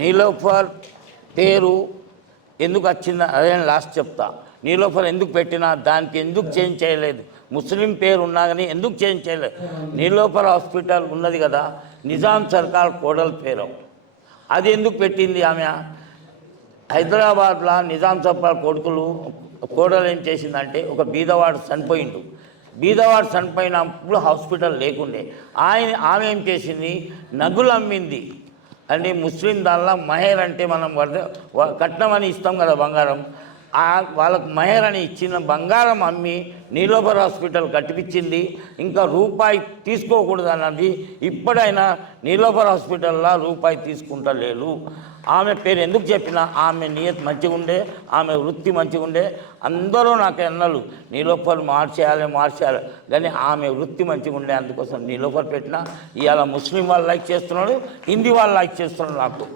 నీలోఫర్ పేరు ఎందుకు వచ్చిందా అదే లాస్ట్ చెప్తా. నీలోఫర్ ఎందుకు పెట్టినా దానికి ఎందుకు చేంజ్ చేయలేదు? ముస్లిం పేరు ఉన్నా కానీ ఎందుకు చేంజ్ చేయలేదు? నీలోఫర్ హాస్పిటల్ ఉన్నది కదా, నిజాం సర్కార్ కోడల పేరు, అది ఎందుకు పెట్టింది ఆమె? హైదరాబాద్లో నిజాం సర్కార్ కోడలు ఏం చేసిందంటే, ఒక బీదవాడు చనిపోయిండు, బీదవాడు చనిపోయినప్పుడు హాస్పిటల్ లేకుండే ఆమె ఏం చేసింది, నగులు అమ్మింది. అంటే ముస్లిం దానిలో మహేర్ అంటే మనం కట్నం అని ఇస్తాం కదా బంగారం, వాళ్ళకు మహేర్ అని ఇచ్చిన బంగారం అమ్మి నీలోఫర్ హాస్పిటల్ కట్టిపించింది. ఇంకా రూపాయి తీసుకోకూడదు అన్నది. ఇప్పుడైనా నీలోఫర్ హాస్పిటల్లో రూపాయి తీసుకుంటలేదు. ఆమె పేరు ఎందుకు చెప్పినా, ఆమె నియత్ మంచిగా ఉండే, ఆమె వృత్తి మంచిగా ఉండే. అందరూ నాకు అన్నలు నీలోఫర్ మార్చేయాలి కానీ ఆమె వృత్తి మంచిగా ఉండే, అందుకోసం నీలోఫర్ పెట్టినా. ఇవాళ ముస్లిం వాళ్ళు లైక్ చేస్తున్నాడు, హిందీ వాళ్ళు లైక్ చేస్తున్నాడు నాకు.